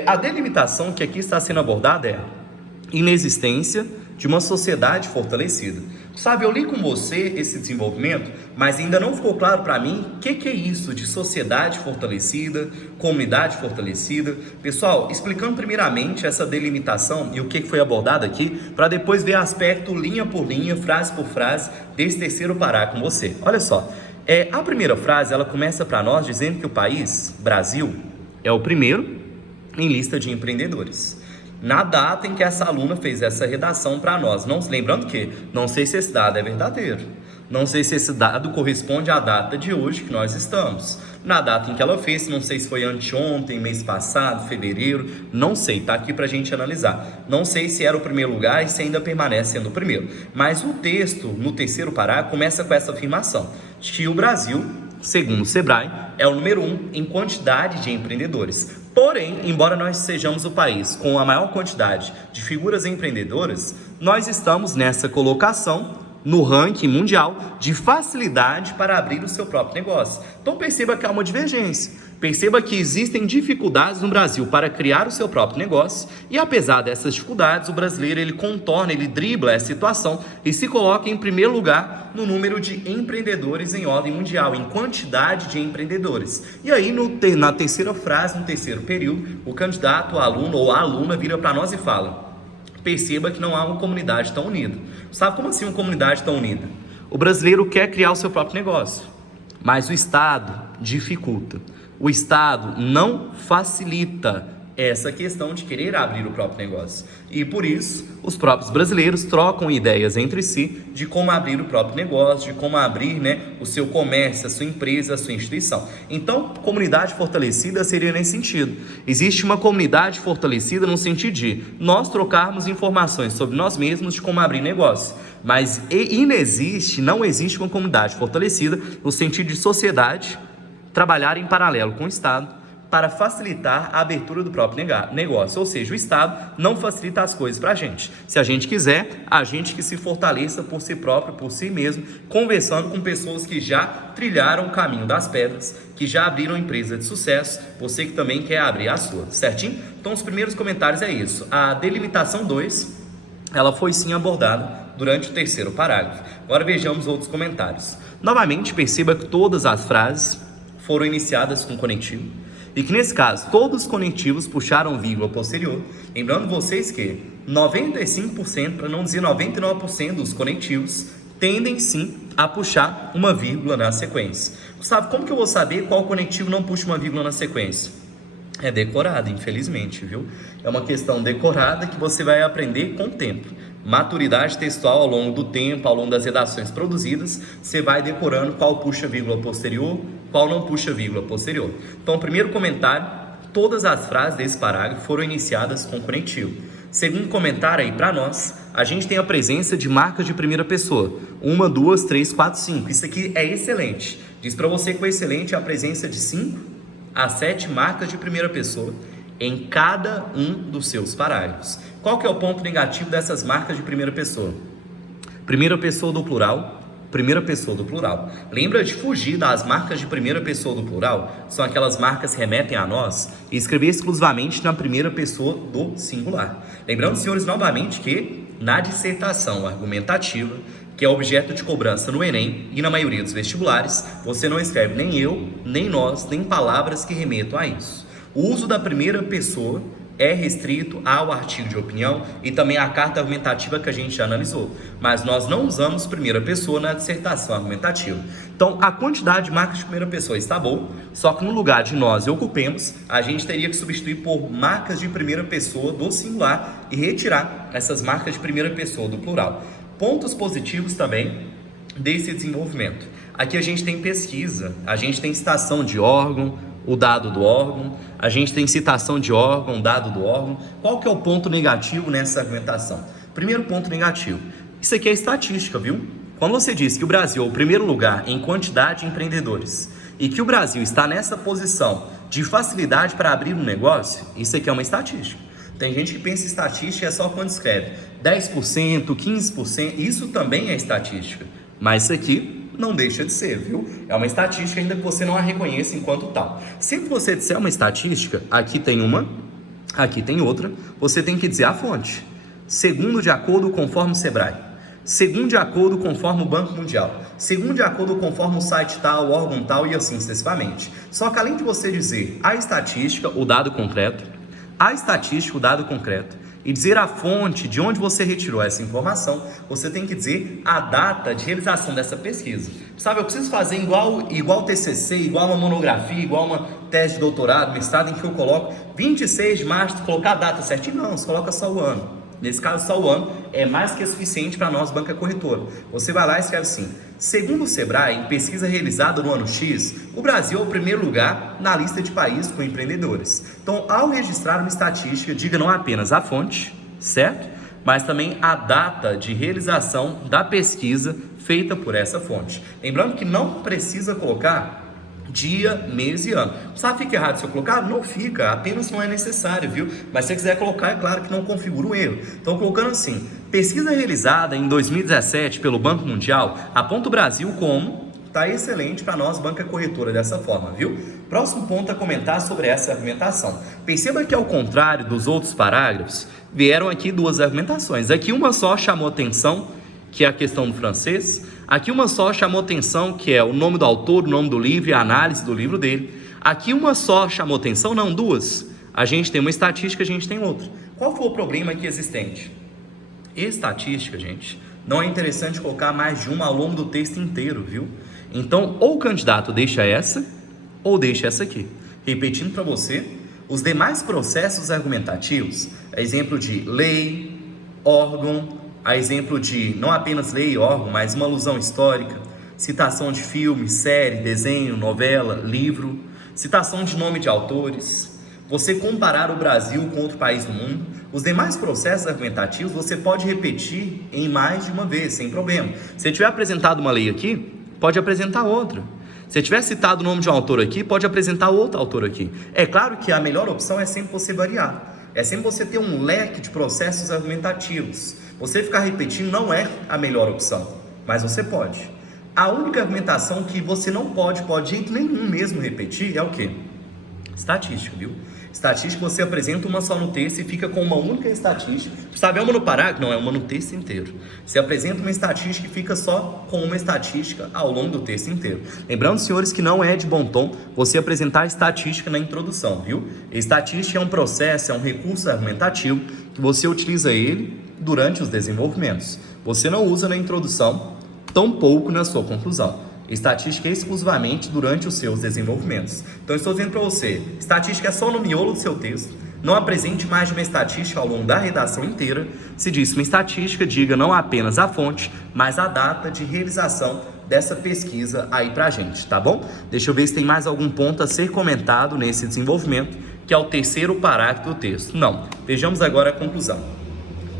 A delimitação que aqui está sendo abordada é inexistência de uma sociedade fortalecida. Sabe, eu li com você esse desenvolvimento, mas ainda não ficou claro para mim o que é isso de sociedade fortalecida, comunidade fortalecida. Pessoal, explicando primeiramente essa delimitação e o que foi abordado aqui, para depois ver aspecto linha por linha, frase por frase, desse terceiro parágrafo com você. Olha só, a primeira frase, ela começa para nós dizendo que o país, Brasil, é o primeiro em lista de empreendedores. Na data em que essa aluna fez essa redação para nós, lembrando que não sei se esse dado é verdadeiro, não sei se esse dado corresponde à data de hoje que nós estamos. Na data em que ela fez, não sei se foi anteontem, mês passado, fevereiro, não sei, tá aqui para a gente analisar. Não sei se era o primeiro lugar e se ainda permanece sendo o primeiro. Mas o texto, no terceiro parágrafo, começa com essa afirmação, de que o Brasil, segundo o Sebrae, é o número 1 em quantidade de empreendedores. Porém, embora nós sejamos o país com a maior quantidade de figuras empreendedoras, nós estamos nessa colocação no ranking mundial de facilidade para abrir o seu próprio negócio. Então perceba que há uma divergência. Perceba que existem dificuldades no Brasil para criar o seu próprio negócio e apesar dessas dificuldades, o brasileiro ele contorna, ele dribla essa situação e se coloca em primeiro lugar no número de empreendedores em ordem mundial, em quantidade de empreendedores. E aí na terceira frase, no terceiro período, o candidato, o aluno ou a aluna vira para nós e fala: perceba que não há uma comunidade tão unida. Sabe como assim uma comunidade tão unida? O brasileiro quer criar o seu próprio negócio, mas o Estado dificulta. O Estado não facilita essa questão de querer abrir o próprio negócio. E por isso, os próprios brasileiros trocam ideias entre si de como abrir o próprio negócio, de como abrir, o seu comércio, a sua empresa, a sua instituição. Então, comunidade fortalecida seria nesse sentido. Existe uma comunidade fortalecida no sentido de nós trocarmos informações sobre nós mesmos de como abrir negócio. Mas não existe uma comunidade fortalecida no sentido de sociedade trabalhar em paralelo com o Estado para facilitar a abertura do próprio negócio, ou seja, o Estado não facilita as coisas para a gente. Se a gente quiser, a gente que se fortaleça por si próprio, por si mesmo, conversando com pessoas que já trilharam o caminho das pedras, que já abriram empresa de sucesso, você que também quer abrir a sua, certinho? Então os primeiros comentários é isso. A delimitação 2, ela foi sim abordada durante o terceiro parágrafo. Agora vejamos outros comentários. Novamente, perceba que todas as frases foram iniciadas com conectivo, e que nesse caso todos os conectivos puxaram vírgula posterior. Lembrando vocês que 95%, para não dizer 99% dos conectivos tendem sim a puxar uma vírgula na sequência. Gustavo, como que eu vou saber qual conectivo não puxa uma vírgula na sequência? É decorado, infelizmente, viu? É uma questão decorada que você vai aprender com o tempo. Maturidade textual ao longo do tempo, ao longo das redações produzidas, você vai decorando qual puxa vírgula posterior, qual não puxa vírgula posterior. Então, primeiro comentário, todas as frases desse parágrafo foram iniciadas com conectivo. Segundo comentário aí para nós, a gente tem a presença de marcas de primeira pessoa. 1, 2, 3, 4, 5. Isso aqui é excelente. Diz para você que o excelente é a presença de 5 a 7 marcas de primeira pessoa em cada um dos seus parágrafos. Qual que é o ponto negativo dessas marcas de primeira pessoa? Primeira pessoa do plural, primeira pessoa do plural. Lembra de fugir das marcas de primeira pessoa do plural? São aquelas marcas que remetem a nós, e escrever exclusivamente na primeira pessoa do singular. Lembrando, senhores, novamente que na dissertação argumentativa, que é objeto de cobrança no Enem e na maioria dos vestibulares, você não escreve nem eu, nem nós, nem palavras que remetam a isso. O uso da primeira pessoa é restrito ao artigo de opinião e também à carta argumentativa que a gente já analisou. Mas nós não usamos primeira pessoa na dissertação argumentativa. Então, a quantidade de marcas de primeira pessoa está boa, só que no lugar de nós e ocupemos, a gente teria que substituir por marcas de primeira pessoa do singular e retirar essas marcas de primeira pessoa do plural. Pontos positivos também desse desenvolvimento. Aqui a gente tem pesquisa, a gente tem citação de órgão, o dado do órgão, a gente tem citação de órgão, dado do órgão. Qual que é o ponto negativo nessa argumentação? Primeiro ponto negativo, isso aqui é estatística, viu? Quando você diz que o Brasil é o primeiro lugar em quantidade de empreendedores e que o Brasil está nessa posição de facilidade para abrir um negócio, isso aqui é uma estatística. Tem gente que pensa em estatística é só quando escreve 10%, 15%, isso também é estatística, mas isso aqui não deixa de ser, viu? É uma estatística ainda que você não a reconheça enquanto tal. Sempre que você disser uma estatística, aqui tem uma, aqui tem outra, você tem que dizer a fonte. Segundo de acordo conforme o Sebrae, segundo de acordo conforme o Banco Mundial, segundo de acordo conforme o site tal, o órgão tal e assim sucessivamente. Só que além de você dizer a estatística, o dado concreto, a estatística, o dado concreto, e dizer a fonte de onde você retirou essa informação, você tem que dizer a data de realização dessa pesquisa. Sabe, eu preciso fazer igual TCC, igual uma monografia, igual uma tese de doutorado, mestrado, em que eu coloco 26 de março, colocar a data certinho? Não, você coloca só o ano. Nesse caso, só o ano é mais que suficiente para nós, banca corretora. Você vai lá e escreve assim: segundo o Sebrae, em pesquisa realizada no ano X, o Brasil é o primeiro lugar na lista de países com empreendedores. Então, ao registrar uma estatística, diga não apenas a fonte, certo? Mas também a data de realização da pesquisa feita por essa fonte. Lembrando que não precisa colocar dia, mês e ano. Sabe, fica errado se eu colocar? Não fica, apenas não é necessário, viu? Mas se você quiser colocar, é claro que não configura um erro. Então, colocando assim: pesquisa realizada em 2017 pelo Banco Mundial aponta o Brasil como... Tá excelente para nós, banca corretora, dessa forma, viu? Próximo ponto a comentar sobre essa argumentação. Perceba que, ao contrário dos outros parágrafos, vieram aqui duas argumentações. Aqui uma só chamou atenção, que é a questão do francês. Aqui uma só chamou atenção, que é o nome do autor, o nome do livro e a análise do livro dele. Aqui uma só chamou atenção, não duas. A gente tem uma estatística, a gente tem outra. Qual foi o problema aqui existente? Estatística, gente, não é interessante colocar mais de uma ao longo do texto inteiro, viu? Então, ou o candidato deixa essa, ou deixa essa aqui. Repetindo para você, os demais processos argumentativos, exemplo de lei, órgão, a exemplo de não apenas lei e órgão, mas uma alusão histórica, citação de filme, série, desenho, novela, livro, citação de nome de autores, você comparar o Brasil com outro país do mundo, os demais processos argumentativos você pode repetir em mais de uma vez, sem problema. Se tiver apresentado uma lei aqui, pode apresentar outra. Se tiver citado o nome de um autor aqui, pode apresentar outro autor aqui. É claro que a melhor opção é sempre você variar. É sempre você ter um leque de processos argumentativos. Você ficar repetindo não é a melhor opção, mas você pode. A única argumentação que você não pode de jeito nenhum mesmo repetir é o quê? Estatística, viu? Estatística, você apresenta uma só no texto e fica com uma única estatística. Sabe, é uma no parágrafo? Não, é uma no texto inteiro. Você apresenta uma estatística e fica só com uma estatística ao longo do texto inteiro. Lembrando, senhores, que não é de bom tom você apresentar estatística na introdução, viu? Estatística é um processo, é um recurso argumentativo que você utiliza ele durante os desenvolvimentos. Você não usa na introdução, tampouco na sua conclusão. Estatística é exclusivamente durante os seus desenvolvimentos. Então, eu estou dizendo para você, estatística é só no miolo do seu texto. Não apresente mais de uma estatística ao longo da redação inteira. Se diz uma estatística, diga não apenas a fonte, mas a data de realização dessa pesquisa aí pra gente, tá bom? Deixa eu ver se tem mais algum ponto a ser comentado nesse desenvolvimento, que é o terceiro parágrafo do texto. Não. Vejamos agora a conclusão.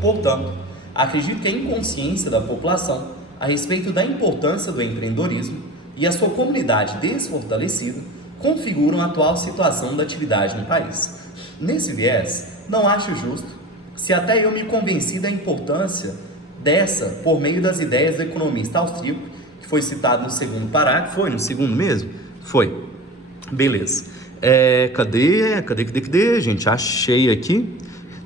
Portanto, acredito que a inconsciência da população a respeito da importância do empreendedorismo e a sua comunidade desfortalecida configuram a atual situação da atividade no país. Nesse viés, não acho justo, se até eu me convenci da importância dessa por meio das ideias do economista austríaco, que foi citado no segundo parágrafo. Foi no segundo mesmo? Foi. Beleza. Cadê, gente? Achei aqui.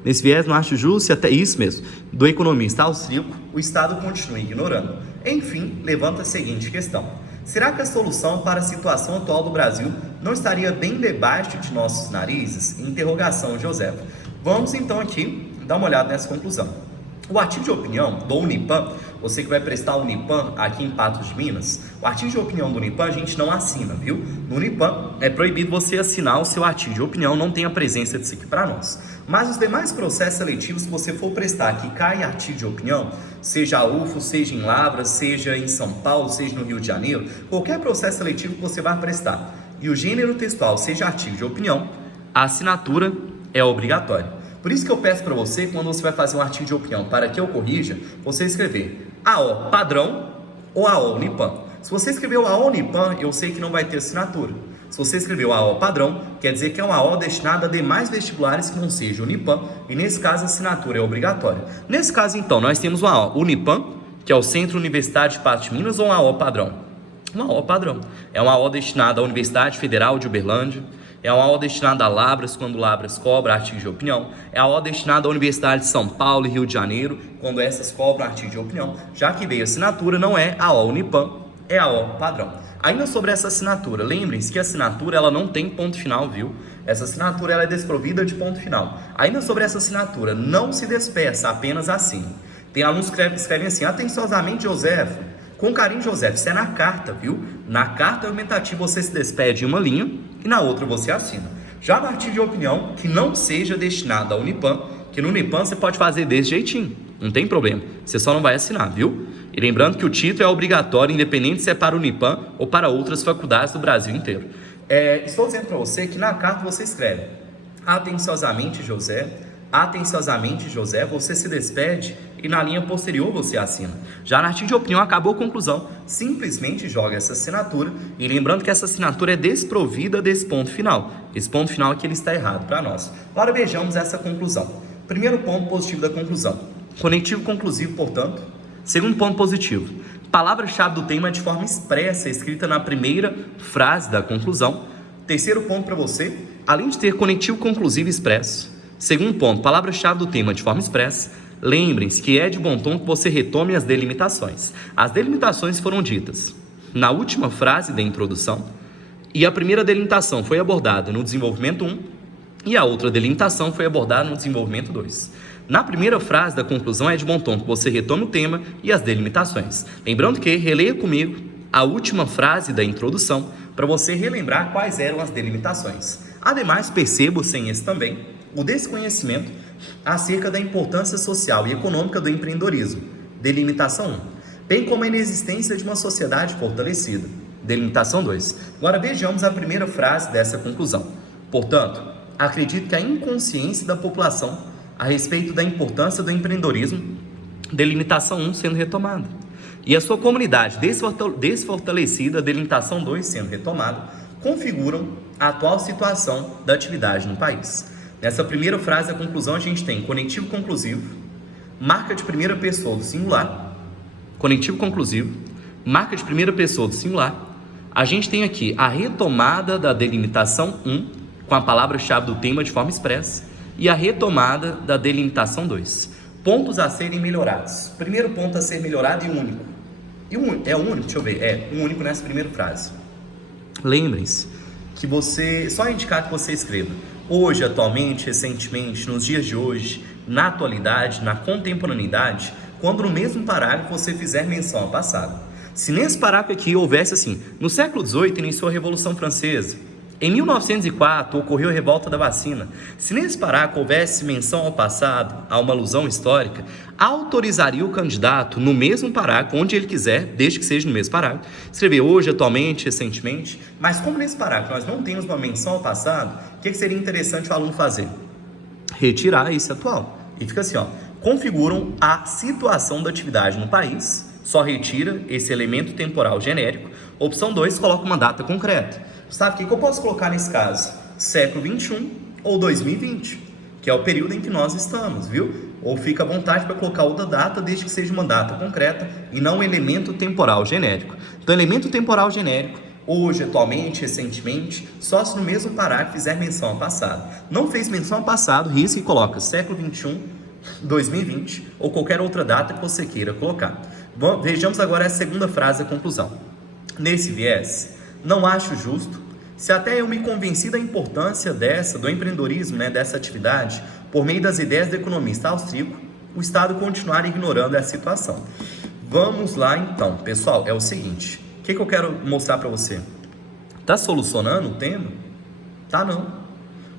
Nesse viés, não acho justo, até isso mesmo, do economista austríaco, o Estado continua ignorando. Enfim, levanta a seguinte questão. Será que a solução para a situação atual do Brasil não estaria bem debaixo de nossos narizes? Interrogação, José. Vamos então aqui dar uma olhada nessa conclusão. O artigo de opinião do Unipam, você que vai prestar o Unipam aqui em Patos de Minas, o artigo de opinião do Unipam a gente não assina, viu? No Unipam é proibido você assinar o seu artigo de opinião, não tem a presença disso aqui para nós. Mas os demais processos seletivos que você for prestar que cai artigo de opinião, seja a UFO, seja em Lavras, seja em São Paulo, seja no Rio de Janeiro, qualquer processo seletivo que você vai prestar, e o gênero textual seja artigo de opinião, a assinatura é obrigatória. Por isso que eu peço para você, quando você vai fazer um artigo de opinião, para que eu corrija, você escrever AO padrão ou AO Unipam. Se você escreveu AO Unipam, eu sei que não vai ter assinatura. Se você escreveu AO padrão, quer dizer que é uma AO destinada a demais vestibulares que não seja Unipam, e nesse caso a assinatura é obrigatória. Nesse caso, então, nós temos uma AO Unipam, que é o Centro Universitário de Patos de Minas, ou uma AO padrão? Uma AO padrão. É uma AO destinada à Universidade Federal de Uberlândia, é uma AO destinada a Lavras, quando Lavras cobra artigo de opinião. É a AO destinada à Universidade de São Paulo e Rio de Janeiro, quando essas cobram artigo de opinião. Já que veio assinatura, não é a AO Unipam, é a AO padrão. Ainda sobre essa assinatura, lembrem-se que a assinatura ela não tem ponto final, viu? Essa assinatura ela é desprovida de ponto final. Ainda sobre essa assinatura, não se despeça, apenas assine. Tem alunos que escrevem assim, atenciosamente, José, com carinho, José, isso é na carta, viu? Na carta argumentativa você se despede em uma linha e na outra você assina. Já no artigo de opinião, que não seja destinado ao Unipam, que no Unipam você pode fazer desse jeitinho, não tem problema, você só não vai assinar, viu? E lembrando que o título é obrigatório, independente se é para o Unipam ou para outras faculdades do Brasil inteiro. Estou dizendo para você que na carta você escreve atenciosamente, José, você se despede e na linha posterior você assina. Já no artigo de opinião acabou a conclusão, simplesmente joga essa assinatura e lembrando que essa assinatura é desprovida desse ponto final. Esse ponto final aqui ele está errado para nós. Agora vejamos essa conclusão. Primeiro ponto positivo da conclusão. Conectivo conclusivo, portanto. Segundo ponto positivo. Palavra-chave do tema de forma expressa, escrita na primeira frase da conclusão. Terceiro ponto para você, além de ter conectivo conclusivo expresso. Segundo ponto, palavra-chave do tema de forma expressa. Lembrem-se que é de bom tom que você retome as delimitações. As delimitações foram ditas na última frase da introdução e a primeira delimitação foi abordada no desenvolvimento 1 e a outra delimitação foi abordada no desenvolvimento 2. Na primeira frase da conclusão é de bom tom que você retome o tema e as delimitações. Lembrando que, releia comigo a última frase da introdução para você relembrar quais eram as delimitações. Ademais, percebo, sem esse também, o desconhecimento acerca da importância social e econômica do empreendedorismo, delimitação 1, bem como a inexistência de uma sociedade fortalecida, delimitação 2. Agora vejamos a primeira frase dessa conclusão. Portanto, acredito que a inconsciência da população a respeito da importância do empreendedorismo, delimitação 1 sendo retomada, e a sua comunidade desfortalecida, delimitação 2 sendo retomada, configuram a atual situação da atividade no país. Nessa primeira frase da conclusão a gente tem conectivo conclusivo, marca de primeira pessoa do singular, conectivo conclusivo, marca de primeira pessoa do singular. A gente tem aqui a retomada da delimitação 1 com a palavra-chave do tema de forma expressa e a retomada da delimitação 2. Pontos a serem melhorados. Primeiro ponto a ser melhorado e único. É o único, deixa eu ver, é o único nessa primeira frase. Lembrem-se que só indicar que você escreva hoje, atualmente, recentemente, nos dias de hoje, na atualidade, na contemporaneidade, quando no mesmo parágrafo você fizer menção ao passado. Se nesse parágrafo aqui houvesse assim, no século XVIII iniciou a Revolução Francesa, em 1904 ocorreu a revolta da vacina. Se nesse parágrafo houvesse menção ao passado, a uma alusão histórica, autorizaria o candidato, no mesmo parágrafo, onde ele quiser, desde que seja no mesmo parágrafo, escrever hoje, atualmente, recentemente. Mas como nesse parágrafo nós não temos uma menção ao passado, o que seria interessante o aluno fazer? Retirar esse atual. E fica assim, ó, configuram a situação da atividade no país, só retira esse elemento temporal genérico. Opção 2, coloca uma data concreta. Sabe o que eu posso colocar nesse caso? Século XXI ou 2020, que é o período em que nós estamos, viu? Ou fica à vontade para colocar outra data, desde que seja uma data concreta e não um elemento temporal genérico. Então, elemento temporal genérico, hoje, atualmente, recentemente, só se no mesmo parágrafo fizer menção ao passado. Não fez menção ao passado, risca e coloca século XXI, 2020 ou qualquer outra data que você queira colocar. Vejamos agora a segunda frase, a conclusão. Nesse viés, não acho justo, se até eu me convenci da importância do empreendedorismo, dessa atividade, por meio das ideias do economista austríaco, o Estado continuar ignorando essa situação. Vamos lá então, pessoal, é o seguinte, o que eu quero mostrar para você? Está solucionando o tema? Tá não.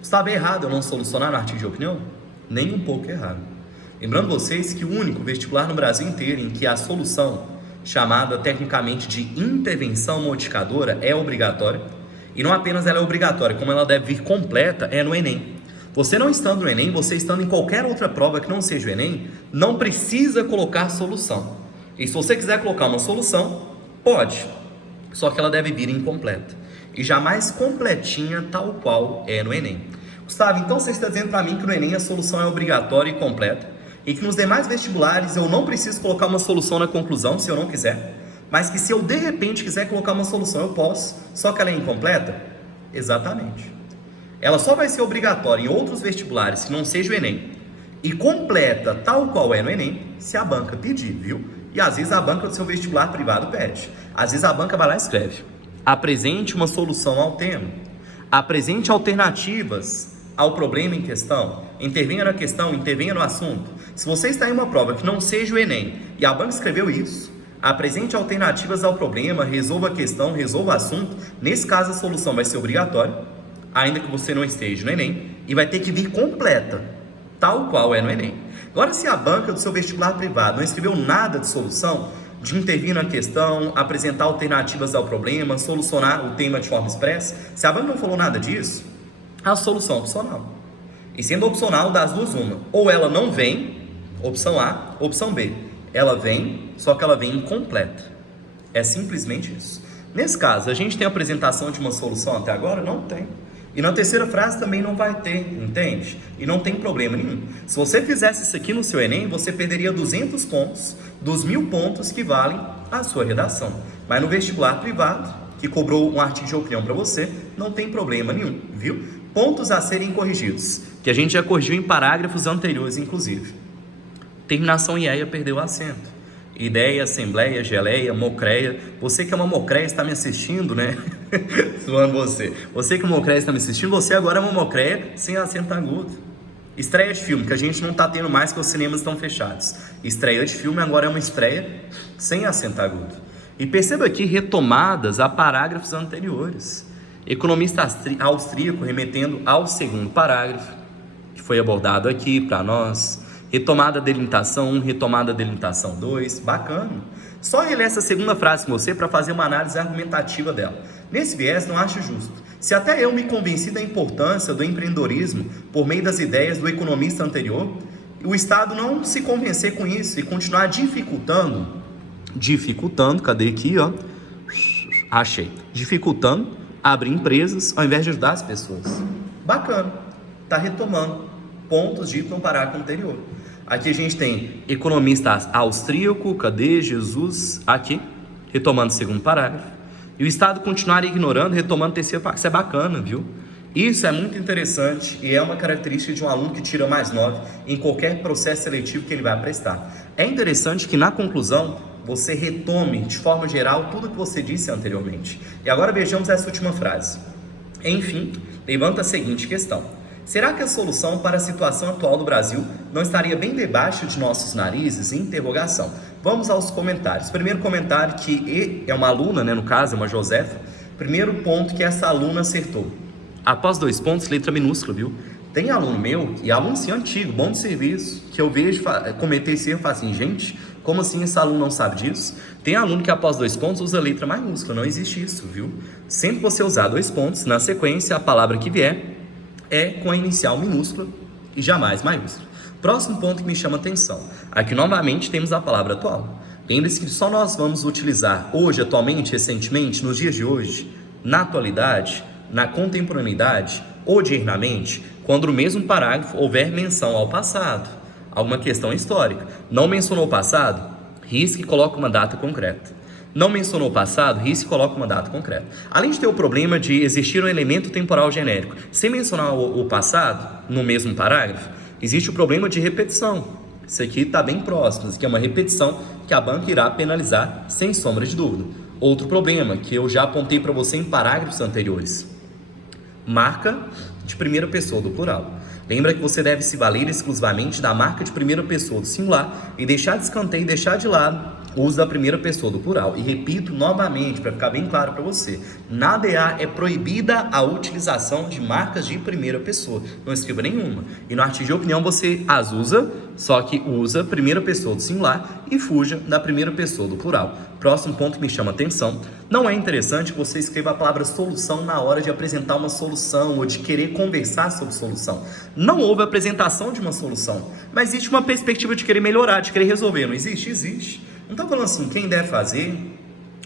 Estava errado eu não solucionar no artigo de opinião? Nem um pouco errado. Lembrando vocês que o único vestibular no Brasil inteiro em que a solução, chamada tecnicamente de intervenção modificadora, é obrigatória. E não apenas ela é obrigatória, como ela deve vir completa, é no Enem. Você não estando no Enem, você estando em qualquer outra prova que não seja o Enem, não precisa colocar solução. E se você quiser colocar uma solução, pode. Só que ela deve vir incompleta. E jamais completinha, tal qual é no Enem. Gustavo, então você está dizendo para mim que no Enem a solução é obrigatória e completa, e que nos demais vestibulares eu não preciso colocar uma solução na conclusão, se eu não quiser, mas que se eu de repente quiser colocar uma solução, eu posso, só que ela é incompleta? Exatamente. Ela só vai ser obrigatória em outros vestibulares que não seja o Enem, e completa tal qual é no Enem, se a banca pedir, viu? E às vezes a banca do seu vestibular privado pede. Às vezes a banca vai lá e escreve: apresente uma solução ao tema, apresente alternativas ao problema em questão, intervenha na questão, intervenha no assunto. Se você está em uma prova que não seja o Enem e a banca escreveu isso, apresente alternativas ao problema, resolva a questão, resolva o assunto, nesse caso a solução vai ser obrigatória, ainda que você não esteja no Enem, e vai ter que vir completa, tal qual é no Enem. Agora, se a banca do seu vestibular privado não escreveu nada de solução, de intervir na questão, apresentar alternativas ao problema, solucionar o tema de forma expressa, se a banca não falou nada disso, a solução é opcional. E sendo opcional, das duas uma. Ou ela não vem, opção A, opção B. Ela vem, só que ela vem incompleta. É simplesmente isso. Nesse caso, a gente tem a apresentação de uma solução até agora? Não tem. E na terceira frase também não vai ter, entende? E não tem problema nenhum. Se você fizesse isso aqui no seu Enem, você perderia 200 pontos dos 1.000 pontos que valem a sua redação. Mas no vestibular privado, que cobrou um artigo de opinião para você, não tem problema nenhum, viu? Pontos a serem corrigidos, que a gente já corrigiu em parágrafos anteriores, inclusive. Terminação IEA perdeu o acento. Ideia, assembleia, geleia, mocreia. Você que é uma mocreia está me assistindo, né? Zoando você. Você que é uma mocreia está me assistindo, você agora é uma mocreia sem acento agudo. Estreia de filme, que a gente não está tendo mais, que os cinemas estão fechados. Estreia de filme agora é uma estreia sem acento agudo. E perceba aqui retomadas a parágrafos anteriores. Economista austríaco remetendo ao segundo parágrafo, que foi abordado aqui para nós. Retomada da delimitação 1, retomada da delimitação 2, bacana. Só reler essa segunda frase com você para fazer uma análise argumentativa dela. Nesse viés, não acho justo. Se até eu me convenci da importância do empreendedorismo por meio das ideias do economista anterior, o Estado não se convencer com isso e continuar dificultando, cadê aqui, ó? Achei. Dificultando abrir empresas ao invés de ajudar as pessoas. Bacana. Tá retomando pontos ditos no parágrafo anterior. Aqui a gente tem economista austríaco, cadê Jesus? Aqui, retomando o segundo parágrafo. E o Estado continuar ignorando, retomando o terceiro parágrafo. Isso é bacana, viu? Isso é muito interessante e é uma característica de um aluno que tira mais 9 em qualquer processo seletivo que ele vai prestar. É interessante que na conclusão você retome de forma geral tudo que você disse anteriormente. E agora vejamos essa última frase. Enfim, levanta a seguinte questão: será que a solução para a situação atual do Brasil não estaria bem debaixo de nossos narizes? Interrogação. Vamos aos comentários. Primeiro comentário que é uma aluna, no caso é uma Josefa. Primeiro ponto que essa aluna acertou. Após 2 pontos, letra minúscula, viu? Tem aluno meu, e aluno sim antigo, bom de serviço, que eu vejo cometer esse erro e falo assim, gente, como assim esse aluno não sabe disso? Tem aluno que após 2 pontos usa letra maiúscula, não existe isso, viu? Sempre que você usar 2 pontos, na sequência, a palavra que vier é com a inicial minúscula e jamais maiúscula. Próximo ponto que me chama atenção. Aqui novamente temos a palavra atual. Lembre-se que só nós vamos utilizar hoje, atualmente, recentemente, nos dias de hoje, na atualidade, na contemporaneidade ou diernamente, quando no mesmo parágrafo houver menção ao passado, alguma questão histórica. Não mencionou o passado? Risque e coloque uma data concreta. Não mencionou o passado? Risque e coloque uma data concreta. Além de ter o problema de existir um elemento temporal genérico sem mencionar o passado no mesmo parágrafo, existe o problema de repetição. Isso aqui está bem próximo, isso aqui é uma repetição que a banca irá penalizar sem sombra de dúvida. Outro problema que eu já apontei para você em parágrafos anteriores: marca de primeira pessoa do plural. Lembra que você deve se valer exclusivamente da marca de primeira pessoa do singular e deixar de escanteio e deixar de lado o uso da primeira pessoa do plural. E repito novamente, para ficar bem claro para você, na DA é proibida a utilização de marcas de primeira pessoa. Não escreva nenhuma. E no artigo de opinião você as usa, só que usa primeira pessoa do singular e fuja da primeira pessoa do plural. Próximo ponto que me chama a atenção: não é interessante que você escreva a palavra solução na hora de apresentar uma solução ou de querer conversar sobre solução. Não houve apresentação de uma solução, mas existe uma perspectiva de querer melhorar, de querer resolver. Não existe? Existe. Não está falando assim quem deve fazer,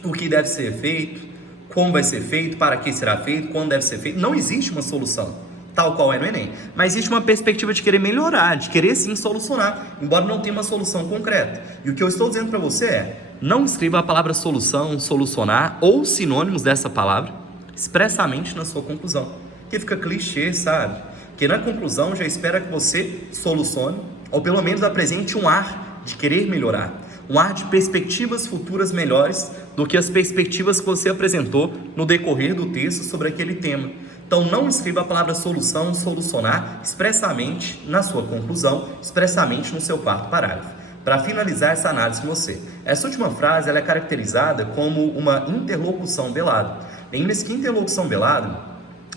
o que deve ser feito, como vai ser feito, para que será feito, quando deve ser feito. Não existe uma solução, tal qual é no Enem. Mas existe uma perspectiva de querer melhorar, de querer sim solucionar, embora não tenha uma solução concreta. E o que eu estou dizendo para você é: não escreva a palavra solução, solucionar ou sinônimos dessa palavra expressamente na sua conclusão, porque fica clichê, sabe? Porque na conclusão já espera que você solucione, ou pelo menos apresente um ar de querer melhorar, um ar de perspectivas futuras melhores do que as perspectivas que você apresentou no decorrer do texto sobre aquele tema. Então não escreva a palavra solução, solucionar expressamente na sua conclusão, expressamente no seu 4º parágrafo. Para finalizar essa análise com você, essa última frase ela é caracterizada como uma interlocução velada. Lembre-se que interlocução velada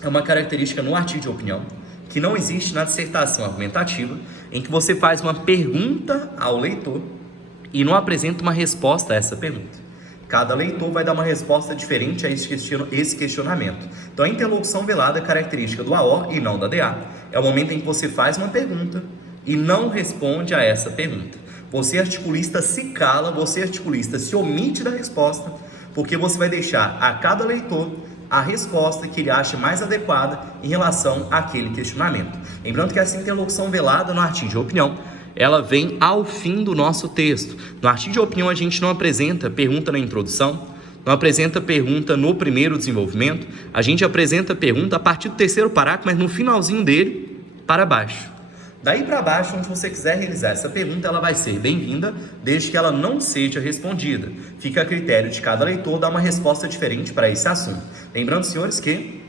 é uma característica no artigo de opinião que não existe na dissertação argumentativa, em que você faz uma pergunta ao leitor e não apresenta uma resposta a essa pergunta. Cada leitor vai dar uma resposta diferente a esse questionamento. Então a interlocução velada é característica do AO e não da DA. É o momento em que você faz uma pergunta e não responde a essa pergunta. Você articulista se cala, você articulista se omite da resposta, porque você vai deixar a cada leitor a resposta que ele acha mais adequada em relação àquele questionamento. Lembrando que essa interlocução velada no artigo de opinião, ela vem ao fim do nosso texto. No artigo de opinião a gente não apresenta pergunta na introdução, não apresenta pergunta no primeiro desenvolvimento, a gente apresenta pergunta a partir do 3º parágrafo, mas no finalzinho dele, para baixo. Daí para baixo, onde você quiser realizar essa pergunta, ela vai ser bem-vinda, desde que ela não seja respondida. Fica a critério de cada leitor dar uma resposta diferente para esse assunto. Lembrando, senhores, que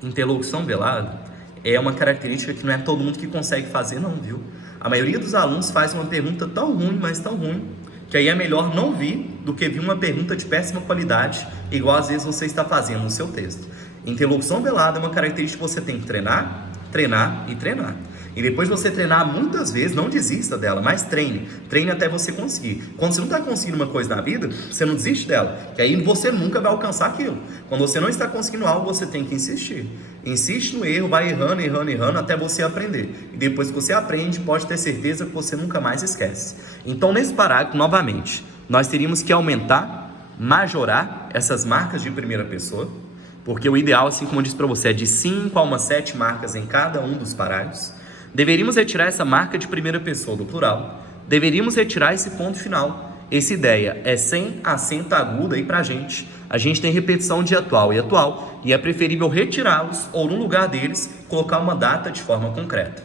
interlocução velada é uma característica que não é todo mundo que consegue fazer, não, viu? A maioria dos alunos faz uma pergunta tão ruim, mas tão ruim, que aí é melhor não vir do que vir uma pergunta de péssima qualidade, igual às vezes você está fazendo no seu texto. Interlocução velada é uma característica que você tem que treinar, treinar e treinar. E depois de você treinar muitas vezes, não desista dela, mas treine. Treine até você conseguir. Quando você não está conseguindo uma coisa na vida, você não desiste dela, que aí você nunca vai alcançar aquilo. Quando você não está conseguindo algo, você tem que insistir. Insiste no erro, vai errando, errando, errando, até você aprender. E depois que você aprende, pode ter certeza que você nunca mais esquece. Então, nesse parágrafo, novamente, nós teríamos que aumentar, majorar essas marcas de primeira pessoa, porque o ideal, assim como eu disse para você, é de 5 a umas 7 marcas em cada um dos parágrafos. Deveríamos retirar essa marca de primeira pessoa do plural. Deveríamos retirar esse ponto final. Essa ideia é sem acento agudo aí pra gente. a gente tem repetição de atual e atual, e é preferível retirá-los ou, no lugar deles, colocar uma data de forma concreta.